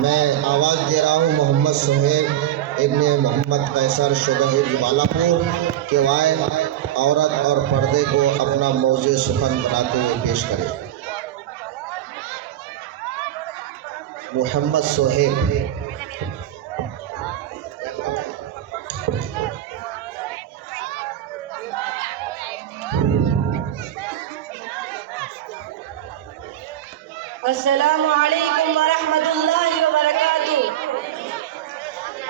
میں آواز دے رہا ہوں محمد سہیل ابن محمد قیصر شبہ جبالہ پور کہ وائد عورت اور پردے کو اپنا موضوع سخن بناتے ہوئے پیش کرے۔ محمد سہیل۔ السلام علیکم ورحمۃ اللہ وبرکاتہ۔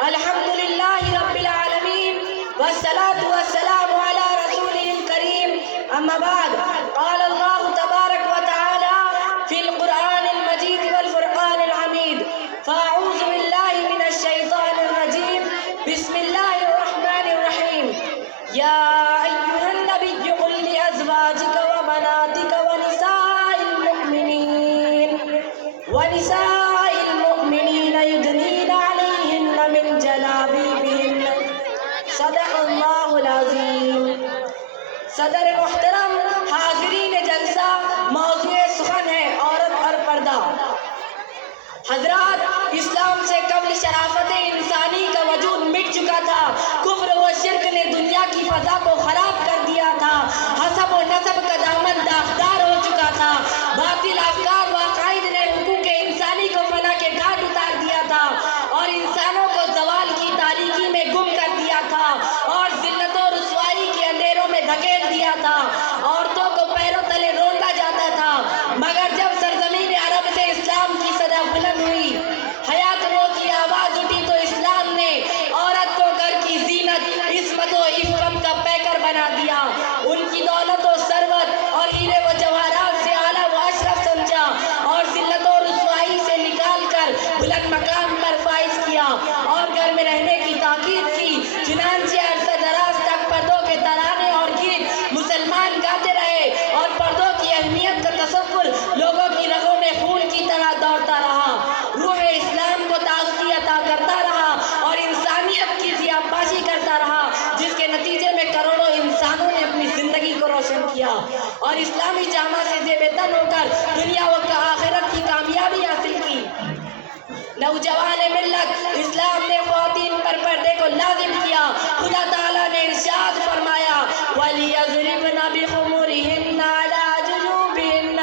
الحمدللہ رب العالمین والصلاة والسلام علی رسولہ الکریم، اما بعد، قال اللہ تبارک وتعالی فی القرآن المجید والفرقان الحمید، فاعوذ باللہ من الشیطان الرجیم، بسم اللہ الرحمن الرحیم۔ یا ایھا النبی قل لازواجک وبناتک ونساء المؤمنین یدنین علیہن من جلابیبہن، صدق اللہ العظیم۔ صدر محترم، حاضرین جلسہ، موضوع سخن ہے عورت اور پردہ۔ حضرات، اسلام سے قبل شرافت انسانی کا وجود مٹ چکا تھا۔ کفر و شرک نے دنیا کی فضا کو خراب کر دیا تھا۔ حسب و نسب کا دامن داغدار ہو چکا تھا۔ باطل افکار و عقائد نے حقوق انسانی کو فنا کے گھاٹ اتار دیا تھا اور انسانوں کو زوال کی تاریکی میں گم کر دیا تھا اور ذلت و رسوائی کے اندھیروں میں دھکیل دیا تھا۔ عورتوں کو پیروں تلے روندا جاتا تھا، مگر جب سرزمین عرب سے اسلام کی صدا بلند ہوئی، حیات نو کی آواز اٹھی، تو اسلام نے عورت کو گھر کی زینت، عصمت و عفت کا پیکر بنا دیا۔ ان کی دولت و ثروت اور ہیرے و جواہرات سے اعلیٰ و اشرف سمجھا اور ذلت و رسوائی سے نکال کر بلند مقام پر فائز کیا اور گھر میں رہنے کی تاکید کی۔ چنانچہ عرصہ دراز تک پردوں کے ترانے اور گیت مسلمان گاتے رہے اور پردوں کی اہمیت کا تصور لوگوں کی رگوں میں خون کی طرح دوڑتا رہا، روح اسلام کو تازگی عطا کرتا رہا اور انسانیت کی ضیاءباشی کرتا رہا، جس کے نتیجے میں کروڑوں انسانوں نے اپنی زندگی کو روشن کیا اور اسلامی جامہ سے زیب تن ہو کر دنیا و آخرت کی کامیابی حاصل کی۔ نوجوان ملت، اسلام نے خواتین پر پردے کو لازم کیا۔ خدا تعالیٰ نے ارشاد فرمایا، وَلِيَضْرِبْنَ بِخُمُرِهِنَّ عَلَىٰ جُنُوبِهِنَّ،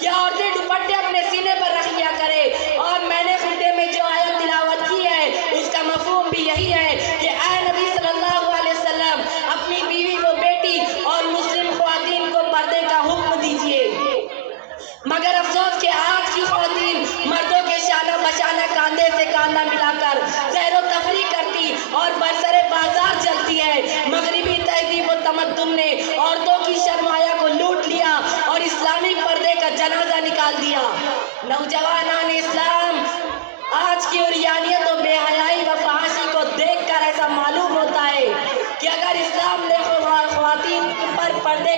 کہ عورتیں دوپٹے اپنے سینے پر رکھ لیا کرے۔ اور میں نے خطبے میں جو آیت تلاوت کی ہے اس کا مفہوم بھی یہی ہے کہ اے نبی صلی اللہ علیہ وسلم، اپنی بیوی و بیٹی اور مسلم خواتین کو پردے کا حکم دیجیے۔ مگر افسوس کہ آج کی خواتین مردوں کے شانہ بشانہ کاندھے سے کاندھا ملا کر سیر و تفریح کرتی اور برسر بازار چلتی ہے۔ مغربی تہذیب و تمدن نے عورتوں کی شرم و حیا کو لوٹ لیا اور اسلامی پردے کا جنازہ نکال دیا۔ نوجوانان اسلام، آج کی عریانیت و بے حیائی و فحاشی کو دیکھ کر ایسا معلوم ہوتا ہے کہ اگر اسلام نے خواتین پر پردے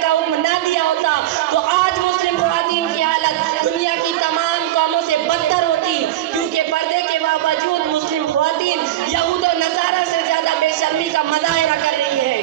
کا حکم نہ دیا ہوتا تو آج مسلم خواتین کی حالت دنیا کی تمام قوموں سے بدتر ہوتی، کیونکہ پردے کے باوجود مسلم خواتین یہود و نصارہ سے زیادہ بے شرمی کا مظاہرہ کر رہی ہے۔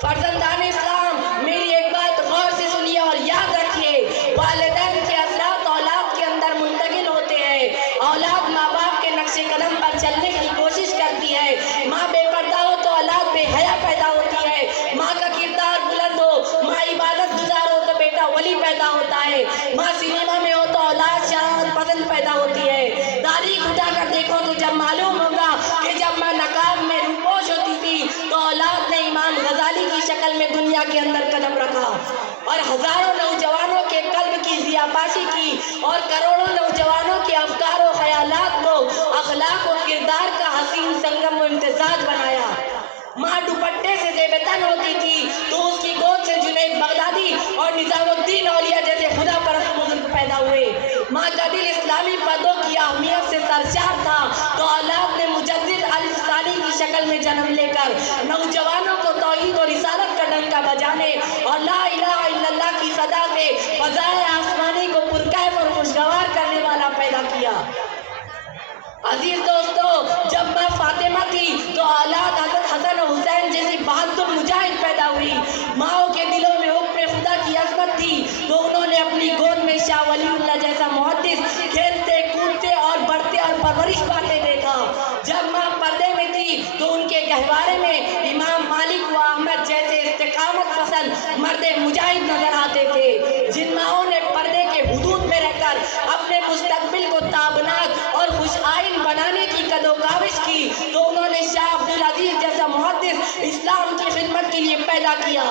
فرزندان اسلام، میری ایک بات غور سے سنیے اور یاد رکھیے، والدین کے اثرات اولاد کے اندر منتقل ہوتے ہیں۔ اولاد ماں باپ کے نقش قدم پر چلنے کی کوشش کرتی ہے۔ ماں بے پردہ ہو تو اولاد بے حیا پیدا ہوتی ہے۔ ماں کا کردار بلند ہو، ماں عبادت گزار ہو تو بیٹا ولی پیدا ہوتا ہے۔ ماں سنیما میں ہو تو اولاد شرارت پسند پیدا ہوتی ہے۔ تاریخ اٹھا کر دیکھو تو جب معلوم ہوگا کہ جب ماں نقاب میں روپوش ہوتی تھی تو اولاد نے امام غزالی کی شکل میں دنیا کے اندر قدم رکھا اور ہزاروں نوجوانوں کے قلب کی ضیاءباشی کی اور کروڑوں نوجوانوں کے افکار و خیالات کو اخلاق و کردار کا حسین سنگم و امتزاج بنایا۔ ماں دوپٹے سے زیب تن ہوتی تھی تو اس کی گود سے جنید بغدادی اور نظام الدین اولیاء جیسے خدا پرست بزرگ پیدا ہوئے۔ ماں کا دل اسلامی پردوں کی اہمیت سے سرشار تھا تو اولاد نے مجدد الثانی کی شکل میں جنم لے کر نوجوانوں کو توحید و رسالت کا ڈنکا بجانے اور لا الہ الا اللہ کی صدا سے فضائے آسمانی کو پرکیف اور خوشگوار کرنے والا پیدا کیا۔ عزیز دوستو، جب ماں فاطمہ تھی تو اولاد حضرت حسن و حسین جیسی بہادر مجاہد پیدا ہوئی۔ ماؤں کے دلوں میں حکم خدا کی عظمت تھی تو انہوں نے اپنی گود میں شاہ ولی اللہ मुजाहिद नजर आते थे, जिन माओं ने पर्दे के हुदूद में रहकर अपने मुस्तकबिल को ताबनाक और खुशआइन बनाने की कदोकाविश की, तो उन्होंने शाह अब्दुल अजीज जैसा मुहद्दिस इस्लाम की खिदमत के लिए पैदा किया।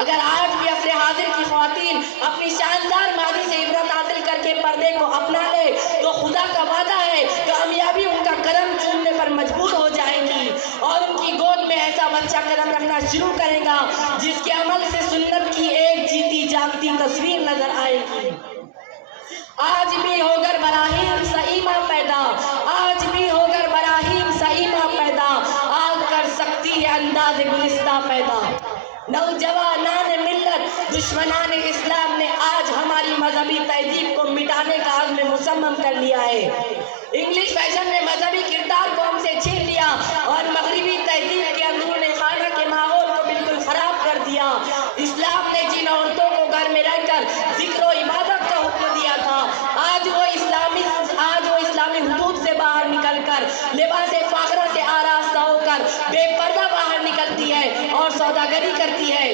अगर आज भी असर हाजिर की ख्वातीन अपनी शानदार मादी से इबरत हासिल करके पर्दे को अपना ले, तो खुदा का वादा है कामयाबी उनका कदम चूमने पर मजबूर हो जाएंगी और उनकी गोद में ऐसा बच्चा कदम रखना शुरू करेगा जिसके अमल से सुन्नत की एक जीती जागती तस्वीर नजर आएगी। आज भी होकर बराहीम सईमा पैदा, आज भी होकर बराहीम सईमा पैदा, आग कर सकती है अंदाज़ गुलिस्ता पैदा। नौजवानान मिल्लत दुश्मनान इस्लाम ने आज हमारी मजहबी तहजीब को मिटाने का आज़्म मुसम्मम कर लिया है। इंग्लिश फैशन ने मजहबी किरदार को हमसे छीन लिया और मगरिबी तहजीब के अंदरूनी खाना के माहौल को बिल्कुल खराब कर दिया। इस्लाम ने जिन औरतों को घर में रहकर जिक्र और इबादत का हुक्म दिया था, आज वो इस्लामी हुदूद से बाहर निकलकर लिबास फाखरा से आरास्ता होकर बेपर्दा बाहर निकलती है और सौदागरी करती है।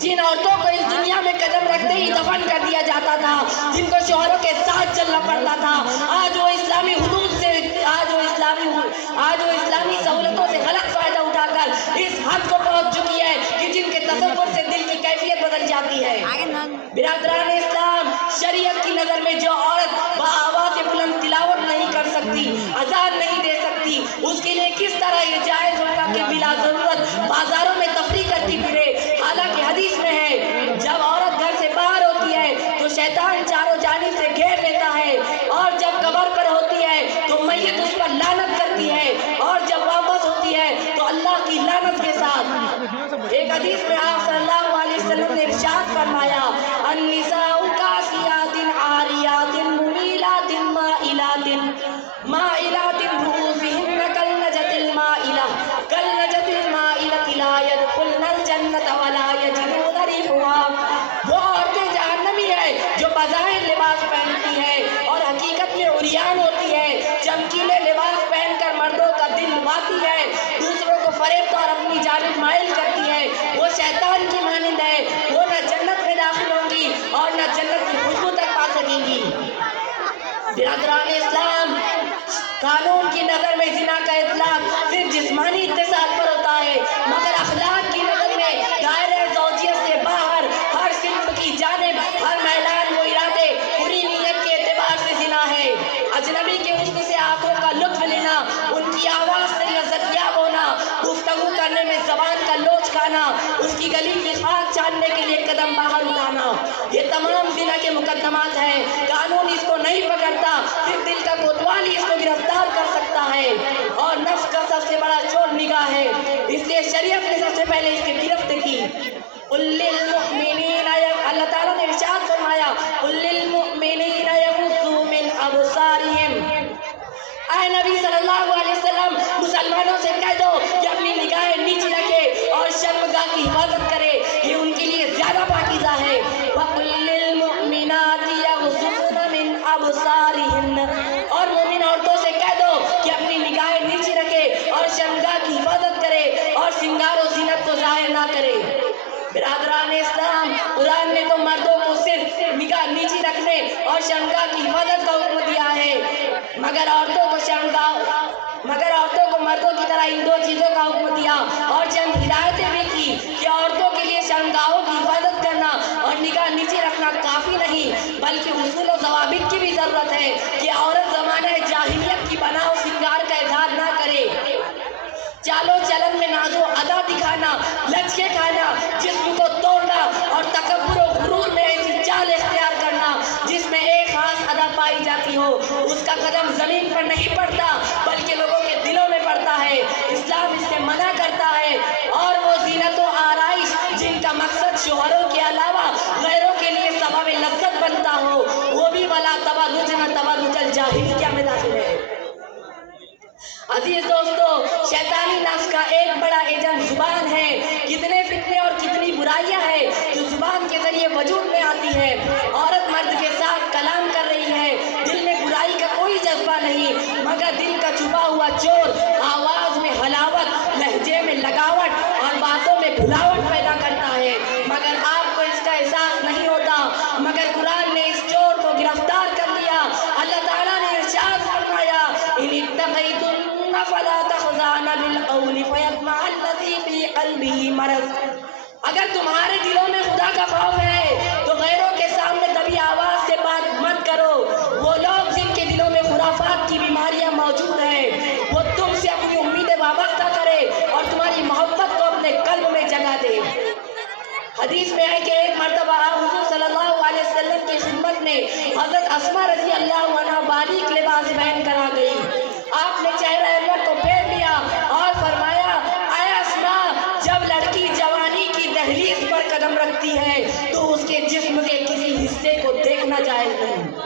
जिन औरतों को इस दुनिया में कदम रखते ही दफन कर दिया जाता था, जिनको शोहरों के साथ चलना पड़ता था, आज वो इस्लामी हुदूद से आज वो इस्लामी सहूलतों से गलत फायदा उठाकर इस हद को पहुंच चुकी है कि जिनके तसव्वुर से दिल की कैफियत बदल जाती है। बिरादरान इस्लाम, शरीयत की नज़र में जो औरत बाआवाज़ बुलंद तिलावत नहीं कर सकती, अज़ान नहीं दे सकती, उसके लिए किस तरह ये जायज़ होगा कि बिला ज़रूरत बाजारों में तफरीह करती फिरे। हालांकि हदीस में है, जब औरत घर से बाहर होती है तो शैतान चारों जानिब से घेर लेता है, और जब कब्र पर होती है तो मैयत उस पर लानत करती है, और जब वापस होती है तो अल्लाह की लानत के साथ। एक हदीस में आप सल्लल्लाहु अलैहि वसल्लम ने इरशाद फरमाया, अन्निसाउ कासियातिन आरियातिन मुमीलातिन माइलातिन रुऊसिहिन्न कलनजतिल माइलति ला यदखुलनल जन्नत वला यजिदून रिहुहा। वो औरतें जहन्नमी है जो बज़ाहिर लिबास पहनती है और हकीकत में उरियान होती है, चमकीले लिबास पहनकर मर्दों का दिल लुभाती है, दूसरों को फरेब और अपनी जानिब माइल करती है। वो शैतान की मानिंद है, वो न जन्नत में दाखिल होंगी और न जन्नत की खुशबू तक पा सकेंगी। बिरादरान इस्लाम, कानून की नज़र में जिना का इतलाक सिर्फ जिस्मानी इत्तेसाल पर होता है, मगर अखलाक की नज़र में दायरे ज़ौजियत से बाहर हर सिल्म की जानिब हर मैलान वो इरादे बुरी नीयत के एतबार से जिना है। अजनबी के हुस्न से आंखों का लुत्फ लेना, उनकी आवाज़ से लज़्ज़तियाब होना, गुफ्तगू करने में ज़बान का लोच खाना, उसकी गली की खाक छानने के लिए कदम बाहर उठाना, ये तमाम जिना के मुकद्दमात हैं। कानून इसको नहीं पकड़ता, सिर्फ दिल का कोतवाल ही इसको गिरफ्तार कर सकता है, और नफ्स का सबसे बड़ा चोर निगाह है, इसलिए शरीयत ने सबसे पहले इसकी गिरफ्त की। अल्लाह ताला ने इरशाद फरमाया, कुल्लिल मुमिनीना यग़ुज़्ज़ू मिन अबसारिहिम। ऐ नबी सल्लल्लाहु अलैहि वसल्लम, मुसलमानों से कह दो कि अपनी निगाहें नीची रखे और शर्मगाह की हिफाजत करे, ये उनके लिए ज्यादा पाकीज़ा है। वकुल्लिल मुमिनाति यग़ुज़्ज़ुन मिन अबसारिहिन, और मोमिन औरतों से कह दो कि अपनी निगाहें नीची रखे और शर्मगाह की हिफाजत करे और सिंगार और ज़ीनत को ज़ाहिर ना करे। बिरादरान इस्लाम, कुरान ने तो मर्दों को सिर्फ निगाह नीची रखने और शर्मगाह की हिफाजत का हुक्म दिया है, मगर औरतों को मर्दों की तरह इन दो चीज़ों का हुक्म दिया और चंद हिदायतें भी की कि औरतों के लिए शर्मगाहों की हिफाजत करना और निगाह नीचे रखना काफ़ी नहीं, बल्कि उसूल और ज़वाबित की भी ज़रूरत है कि औरत ज़माने जाहिलियत की बनाओ सिंगार का इज़हार ना करे, चालो चलन में नाजो अदा दिखाना, लचके खाना, जिस्म को तोड़ना और तकब्बुर और गुरूर में ऐसी चाल इख्तियार करना जिसमें एक खास अदा पाई जाती हो, उसका कदम ज़मीन पर नहीं पड़ता बल्कि लोगों के दिलों में पड़ता है। इस्लाम इससे मना करता है, और वो ज़ीनत व आराइश जिनका मकसद शोहरों के अलावा गैरों के लिए सबब लज़्ज़त बनता हो, वो भी वला तबर्रुजन तबर्रुजल जाहिलिया में दाखिल है। अजीज दोस्तों, शैतानी नफ्स का एक बड़ा एजेंट जुबान है। कितने फितने और कितनी बुराइयां हैं जो जुबान के जरिए वजूद में आती है। औरत मर्द के साथ कलाम कर रही है, दिल में बुराई का कोई जज्बा नहीं, मगर अगर तुम्हारे दिलों में खुदा का खौफ है तो गैरों के सामने दबी आवाज से बात मत करो। वो लोग जिनके दिलों में खुराफात की बीमारियां मौजूद हैं, वो तुमसे अपनी उम्मीदें वाबस्ता करे और तुम्हारी मोहब्बत को अपने कल्ब में जगा दे। हदीस में है कि एक मर्तबा हुजूर सल्लल्लाहु अलैहि वसल्लम की खिदमत में हजरत अस्मा रजी अल्लाह अन्हा बारीक लिबास पहन कर आ गई। आपने चेहरा अनवर को फेर लिया और फरमाया, आय अस्मा, जब लड़की जवानी की दहलीज पर कदम रखती है तो उसके जिस्म के किसी हिस्से को देखना जायज नहीं।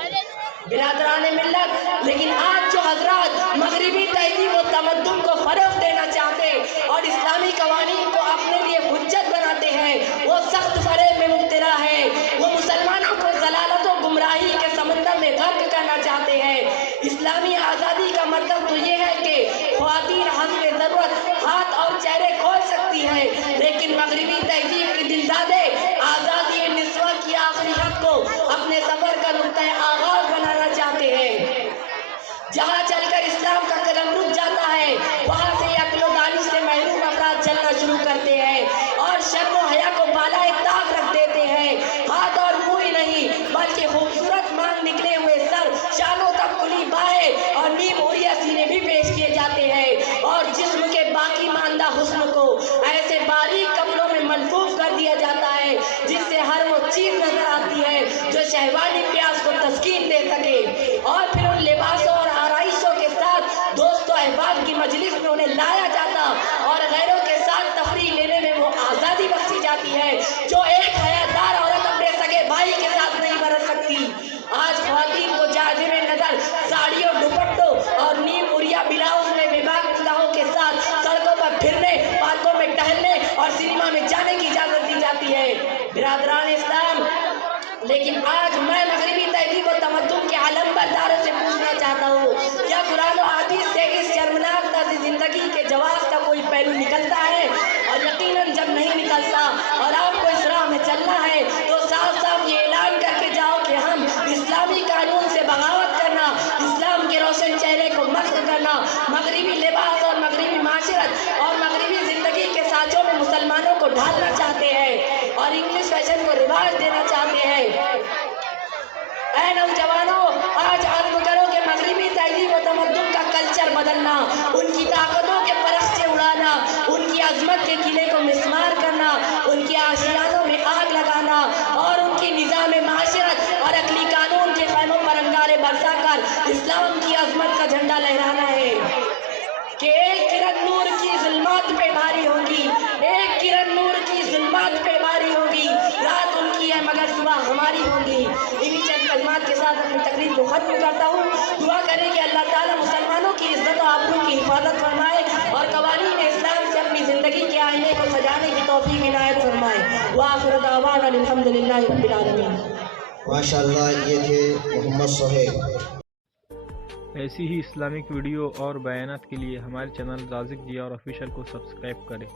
बिरादराने मिल्लत, लेकिन आज जो हजरात मगरिबी तहजीब व तमद्दुन को फरोग देना चाहते और इस्लामी कवानीन को अपने लिए हुज्जत बनाते हैं, वो सख्त फरेब में मुब्तला है। वो मुसलमानों को जलालत और गुमराही के समंदर में गर्क करना चाहते हैं। इस्लामी आज़ादी का मतलब तो ये है कि ख्वातीन हस्ब ज़रूरत हाथ और चेहरे खोल सकती हैं, लेकिन मगरिबी तहजीब की दिलदादे आज़ादी निस्वा की आखिरी हद को अपने सफर का नुक्ता आगाज बनाना चाहते हैं। जहाँ चलकर इस्लाम का कदम रुक जाता है, वहाँ से अक्ल दानिश से महरूम अफराद चलना शुरू करते हैं और शर्म और हया को बालाए ताक रख देते हैं। हाथ और मुंह ही नहीं बल्कि खूबसूरत मांग निकले हुए सर, शानों तक खुली बाहें और नीम उरिया सीने भी पेश किए जाते हैं और जिस्म के बाकी मानदा हुस्न को ऐसे बारीक कपड़ों में मलफूफ कर दिया जाता है जिससे हर वो चीज नजर आती है जो शहवानी प्यास को तस्कीन दे सके। और फिर उन लिबासों और आराइशों के साथ दोस्तों अहबाब की मजलिस में उन्हें लाया जाता और गैरों के साथ तफरीह लेने में वो आज़ादी बख्शी जाती है जो एक हयादार औरत अपने सगे भाई के साथ नहीं बरत सकती। आज ख्वातीन को जाजिम नजर साड़ियों, दुपट्टों और नीम उरिया ब्लाउज में बेबाक के साथ सड़कों पर फिरने, पार्कों में टहलने और सिनेमा में जाने की इजाजत दी जाती है। बिरादरान इस्लाम, लेकिन आज मैं मगरिबी तहजीब व तमद्दुन के आलमबरदारों से पूछना चाहता हूँ, क्या कुरान और हदीस से इस शर्मनाक तर्ज जिंदगी के जवाब का कोई पहलू निकलता है? और यकीनन जब नहीं निकलता और आपको इस राह में चलना है तो साफ साफ ये ऐलान करके जाओ कि हम इस्लामी कानून से बगावत करना, इस्लाम के रोशन चेहरे को मस्क करना, मगरिबी लिबास और मगरिबी माशरत और मगरिबी जिंदगी के साँचों में मुसलमानों को ढालना चाहते हैं और इंग्लिश फैशन को रिवाज देना चाहते हैं। ऐ नौजवानों, आज अर्ज़ करो कि मगरिबी तहजीब व तमद्दुन का कल्चर बदलना, उनकी ताकतों के परख से उड़ाना, उनकी अजमत के किले को मिस्मार करना, उनके आशियानों में आग लगाना और उनकी निज़ाम माशरत और अकली कानून के खैमों पर अंगारे बरसा कर इस्लाम की अजमत का झंडा लहराना है कि एक किरण नूर की जुल्मात पे भारी होगी, एक किरण नूर की जुल्मात पे भारी होगी, रात उनकी है मगर सुबह हमारी होगी। इन्हीं चंद कलमात के साथ अपनी तकरीर को खत्म करता हूँ। दुआ करें कि अल्लाह ताला मुसलमानों की इज्जत और आबरू की हिफाजत फरमाए और कवानीन इस्लाम से अपनी ज़िंदगी के आईने को सजाने की तौफीक इनायत फरमाए। व आखिर दावाना अल्हम्दुलिल्लाहि रब्बिल आलमीन। माशाअल्लाह, ये थे मोहम्मद सोहेब। ऐसी ही इस्लामिक वीडियो और बयानात के लिए हमारे चैनल राज़िक जिया और ऑफिशियल को सब्सक्राइब करें।